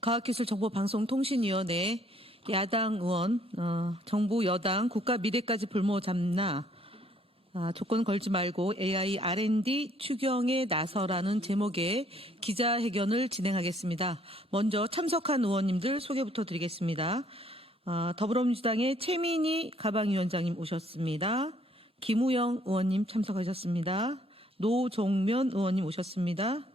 과학기술정보방송통신위원회 야당 의원, 정부 여당 국가 미래까지 볼모 잡나 조건 걸지 말고 AI R&D 추경에 나서라는 제목의 기자회견을 진행하겠습니다. 먼저 참석한 의원님들 소개부터 드리겠습니다. 더불어민주당의 최민희 가방위원장님 오셨습니다. 김우영 의원님 참석하셨습니다. 노종면 의원님 오셨습니다.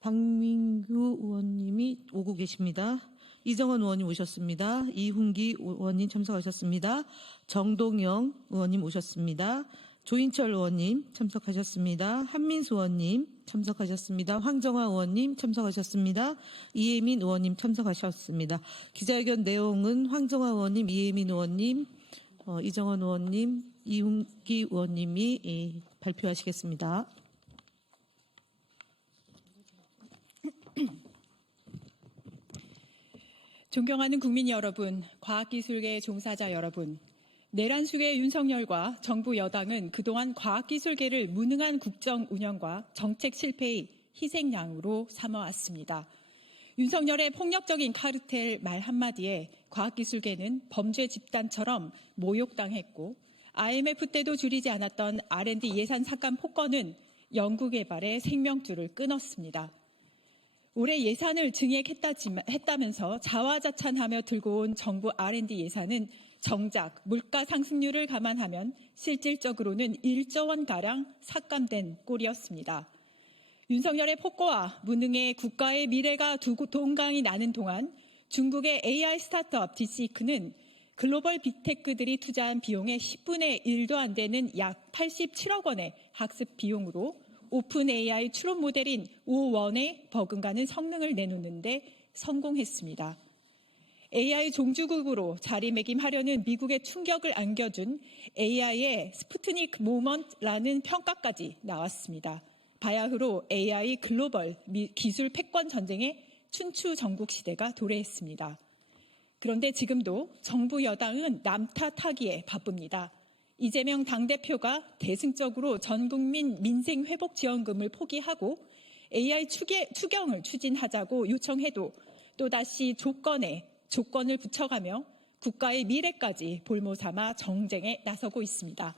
박민규 의원님이 오고 계십니다. 이정원 의원님 오셨습니다. 이훈기 의원님 참석하셨습니다. 정동영 의원님 오셨습니다. 조인철 의원님 참석하셨습니다. 한민수 의원님 참석하셨습니다. 황정화 의원님 참석하셨습니다. 이혜민 의원님 참석하셨습니다. 기자회견 내용은 황정화 의원님, 이혜민 의원님, 이정원 의원님, 이훈기 의원님이 발표하시겠습니다. 존경하는 국민 여러분, 과학기술계 종사자 여러분, 내란숙의 윤석열과 정부 여당은 그동안 과학기술계를 무능한 국정 운영과 정책 실패의 희생양으로 삼아왔습니다. 윤석열의 폭력적인 카르텔 말 한마디에 과학기술계는 범죄 집단처럼 모욕당했고 IMF 때도 줄이지 않았던 R&D 예산 삭감 폭거는 연구개발의 생명줄을 끊었습니다. 올해 예산을 증액했다면서 자화자찬하며 들고 온 정부 R&D 예산은 정작 물가 상승률을 감안하면 실질적으로는 1조 원가량 삭감된 꼴이었습니다. 윤석열의 폭거와 무능의 국가의 미래가 동강이 나는 동안 중국의 AI 스타트업 딥시크는 글로벌 빅테크들이 투자한 비용의 10분의 1도 안 되는 약 87억 원의 학습 비용으로 오픈 AI 추론 모델인 O1에 버금가는 성능을 내놓는데 성공했습니다. AI 종주국으로 자리매김하려는 미국의 충격을 안겨준 AI의 스푸트닉 모먼트라는 평가까지 나왔습니다. 바야흐로 AI 글로벌 기술 패권 전쟁의 춘추 전국 시대가 도래했습니다. 그런데 지금도 정부 여당은 남 탓하기에 바쁩니다. 이재명 당대표가 대승적으로 전국민 민생회복지원금을 포기하고 AI 추경을 추진하자고 요청해도 또다시 조건을 붙여가며 국가의 미래까지 볼모 삼아 정쟁에 나서고 있습니다.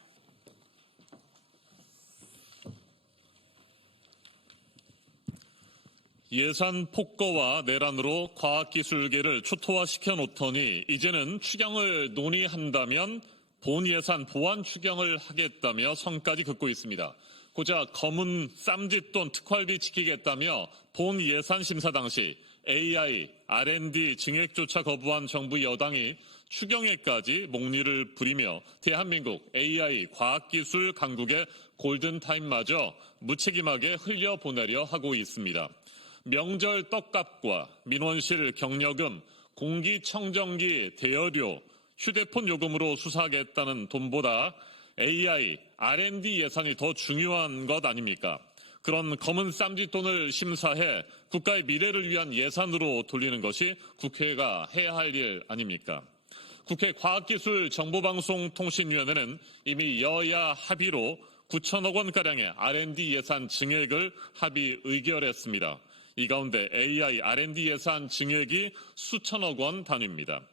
예산 폭거와 내란으로 과학기술계를 초토화시켜 놓더니 이제는 추경을 논의한다면 본 예산 보완 추경을 하겠다며 성까지 긋고 있습니다. 고작 검은 쌈짓돈 특활비 지키겠다며 본 예산 심사 당시 AI, R&D 증액조차 거부한 정부 여당이 추경에까지 목리를 부리며 대한민국 AI 과학기술 강국의 골든타임마저 무책임하게 흘려보내려 하고 있습니다. 명절 떡값과 민원실 경력금, 공기청정기 대여료, 휴대폰 요금으로 수사하겠다는 돈보다 AI, R&D 예산이 더 중요한 것 아닙니까? 그런 검은 쌈짓돈을 심사해 국가의 미래를 위한 예산으로 돌리는 것이 국회가 해야 할 일 아닙니까? 국회 과학기술정보방송통신위원회는 이미 여야 합의로 9천억 원가량의 R&D 예산 증액을 합의 의결했습니다. 이 가운데 AI, R&D 예산 증액이 수천억 원 단위입니다.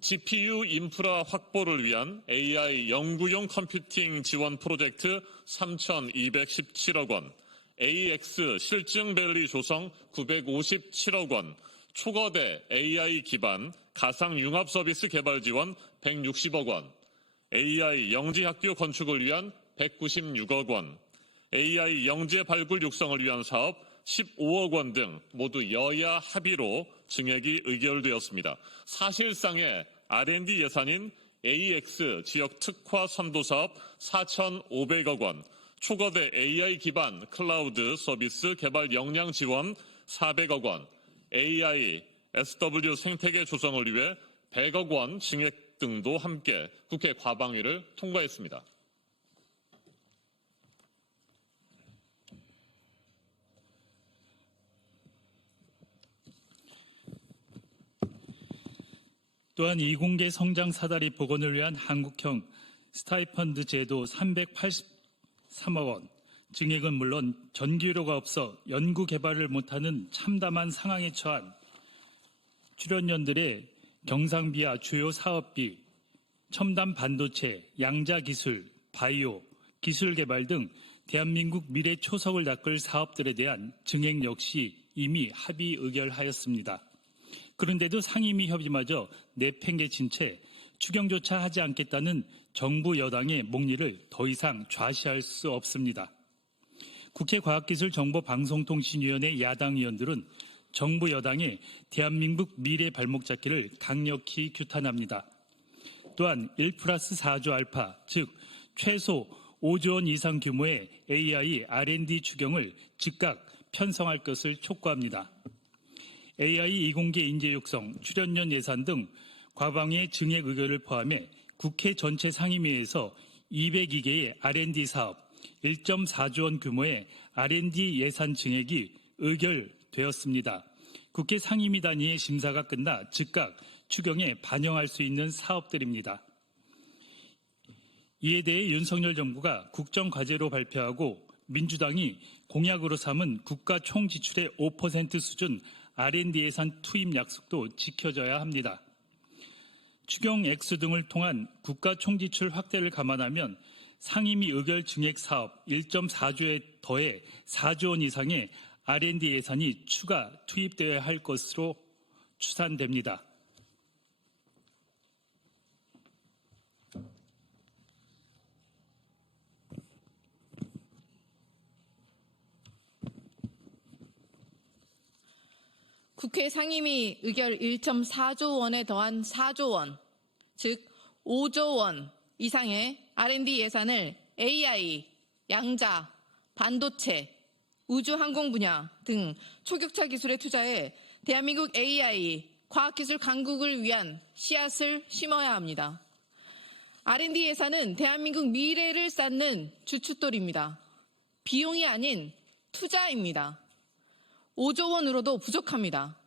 GPU 인프라 확보를 위한 AI 연구용 컴퓨팅 지원 프로젝트 3,217억 원, AX 실증밸리 조성 957억 원, 초거대 AI 기반 가상융합 서비스 개발 지원 160억 원, AI 영지학교 건축을 위한 196억 원, AI 영재 발굴 육성을 위한 사업 15억 원 등 모두 여야 합의로 증액이 의결되었습니다. 사실상의 R&D 예산인 AX 지역 특화 선도 사업 4,500억 원, 초거대 AI 기반 클라우드 서비스 개발 역량 지원 400억 원, AI, SW 생태계 조성을 위해 100억 원 증액 등도 함께 국회 과방위를 통과했습니다. 또한 이공계 성장 사다리 복원을 위한 한국형 스타이펀드 제도 383억 원, 증액은 물론 전기료가 없어 연구 개발을 못하는 참담한 상황에 처한 출연연들의 경상비와 주요 사업비, 첨단 반도체, 양자기술, 바이오, 기술 개발 등 대한민국 미래 초석을 닦을 사업들에 대한 증액 역시 이미 합의 의결하였습니다. 그런데도 상임위 협의마저 내팽개친 채 추경조차 하지 않겠다는 정부 여당의 목리를 더 이상 좌시할 수 없습니다. 국회 과학기술정보방송통신위원회 야당 의원들은 정부 여당의 대한민국 미래 발목 잡기를 강력히 규탄합니다. 또한 1+4조 알파, 즉 최소 5조 원 이상 규모의 AI R&D 추경을 즉각 편성할 것을 촉구합니다. AI 이공계 인재 육성, 출연연 예산 등 과방위의 증액 의결을 포함해 국회 전체 상임위에서 202개의 R&D 사업, 1.4조 원 규모의 R&D 예산 증액이 의결되었습니다. 국회 상임위 단위의 심사가 끝나 즉각 추경에 반영할 수 있는 사업들입니다. 이에 대해 윤석열 정부가 국정과제로 발표하고 민주당이 공약으로 삼은 국가 총지출의 5% 수준 R&D 예산 투입 약속도 지켜져야 합니다. 추경 액수 등을 통한 국가 총지출 확대를 감안하면 상임위 의결 증액 사업 1.4조에 더해 4조 원 이상의 R&D 예산이 추가 투입되어야 할 것으로 추산됩니다. 국회 상임위 의결 1.4조 원에 더한 4조 원, 즉 5조 원 이상의 R&D 예산을 AI, 양자, 반도체, 우주항공 분야 등 초격차 기술에 투자해 대한민국 AI 과학기술 강국을 위한 씨앗을 심어야 합니다. R&D 예산은 대한민국 미래를 쌓는 주춧돌입니다. 비용이 아닌 투자입니다. 5조 원으로도 부족합니다.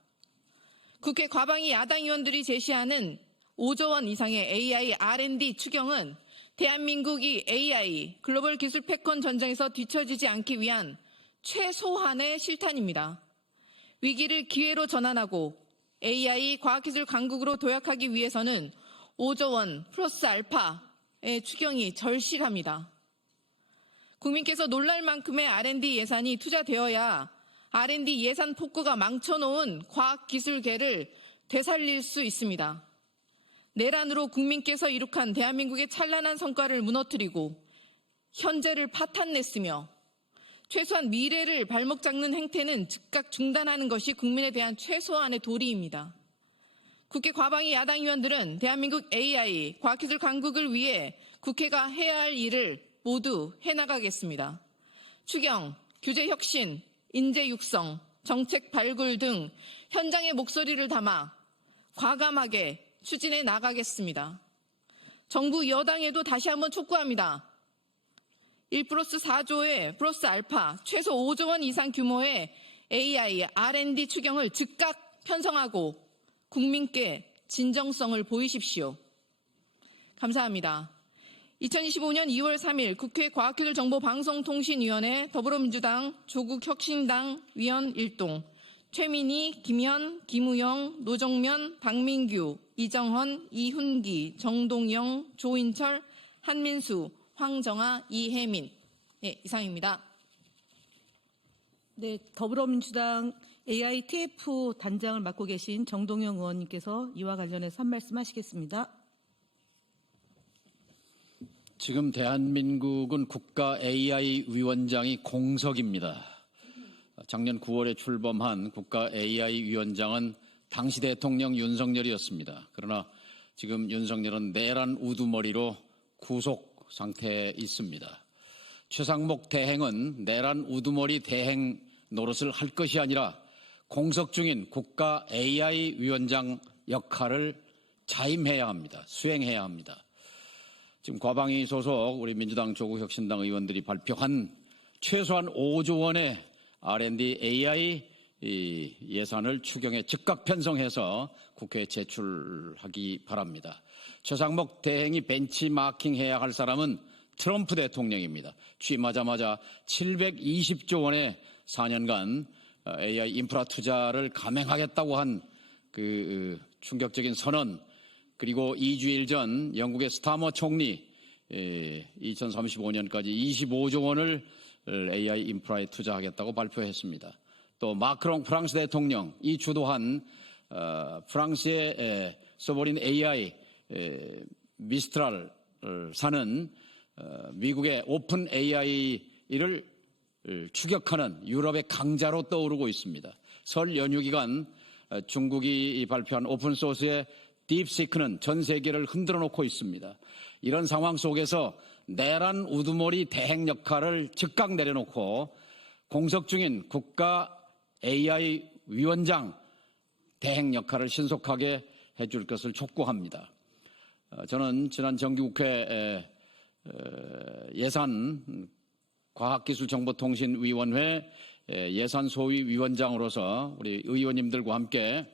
국회 과방위 야당 의원들이 제시하는 5조 원 이상의 AI R&D 추경은 대한민국이 AI 글로벌 기술 패권 전쟁에서 뒤처지지 않기 위한 최소한의 실탄입니다. 위기를 기회로 전환하고 AI 과학기술 강국으로 도약하기 위해서는 5조 원 플러스 알파의 추경이 절실합니다. 국민께서 놀랄 만큼의 R&D 예산이 투자되어야 R&D 예산 폭구가 망쳐놓은 과학기술계를 되살릴 수 있습니다. 내란으로 국민께서 이룩한 대한민국의 찬란한 성과를 무너뜨리고 현재를 파탄냈으며 최소한 미래를 발목 잡는 행태는 즉각 중단하는 것이 국민에 대한 최소한의 도리입니다. 국회 과방위 야당 의원들은 대한민국 AI 과학기술 강국을 위해 국회가 해야 할 일을 모두 해나가겠습니다. 추경, 규제 혁신, 인재 육성, 정책 발굴 등 현장의 목소리를 담아 과감하게 추진해 나가겠습니다. 정부 여당에도 다시 한번 촉구합니다. 1+4조의 플러스 알파 최소 5조 원 이상 규모의 AI R&D 추경을 즉각 편성하고 국민께 진정성을 보이십시오. 감사합니다. 2025년 2월 3일 국회 과학기술정보방송통신위원회 더불어민주당 조국혁신당 위원 1동 최민희, 김현, 김우영, 노정면, 박민규, 이정헌, 이훈기, 정동영, 조인철, 한민수, 황정아, 이혜민. 네, 이상입니다. 네, 더불어민주당 AITF 단장을 맡고 계신 정동영 의원님께서 이와 관련해서 한 말씀 하시겠습니다. 지금 대한민국은 국가 AI 위원장이 공석입니다. 작년 9월에 출범한 국가 AI 위원장은 당시 대통령 윤석열이었습니다. 그러나 지금 윤석열은 내란 우두머리로 구속 상태에 있습니다. 최상목 대행은 내란 우두머리 대행 노릇을 할 것이 아니라 공석 중인 국가 AI 위원장 역할을 자임해야 합니다. 수행해야 합니다. 지금 과방위 소속 우리 민주당 조국혁신당 의원들이 발표한 최소한 5조 원의 R&D AI 예산을 추경에 즉각 편성해서 국회에 제출하기 바랍니다. 최상목 대행이 벤치마킹해야 할 사람은 트럼프 대통령입니다. 취임하자마자 720조 원의 4년간 AI 인프라 투자를 감행하겠다고 한 그 충격적인 선언, 그리고 2주일 전 영국의 스타머 총리 2035년까지 25조 원을 AI 인프라에 투자하겠다고 발표했습니다. 또 마크롱 프랑스 대통령이 주도한 프랑스의 소버린 AI 미스트랄사는 미국의 오픈 AI를 추격하는 유럽의 강자로 떠오르고 있습니다. 설 연휴 기간 중국이 발표한 오픈소스의 딥시크는 전 세계를 흔들어 놓고 있습니다. 이런 상황 속에서 내란 우두머리 대행 역할을 즉각 내려놓고 공석 중인 국가 AI 위원장 대행 역할을 신속하게 해줄 것을 촉구합니다. 저는 지난 정기국회 예산 과학기술정보통신위원회 예산소위위원장으로서 우리 의원님들과 함께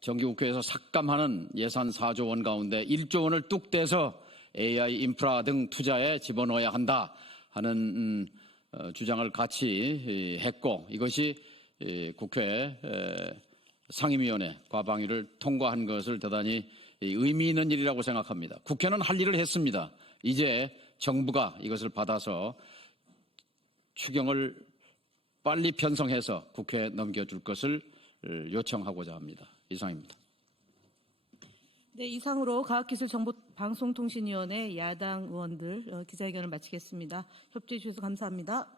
정기국회에서 삭감하는 예산 4조 원 가운데 1조 원을 뚝 떼서 AI 인프라 등 투자에 집어넣어야 한다 하는 주장을 같이 했고, 이것이 국회 상임위원회 과방위를 통과한 것을 대단히 의미 있는 일이라고 생각합니다. 국회는 할 일을 했습니다. 이제 정부가 이것을 받아서 추경을 빨리 편성해서 국회에 넘겨줄 것을 요청하고자 합니다. 이상입니다. 네, 이상으로 과학기술정보방송통신위원회 야당 의원들 기자회견을 마치겠습니다. 협조해 주셔서 감사합니다.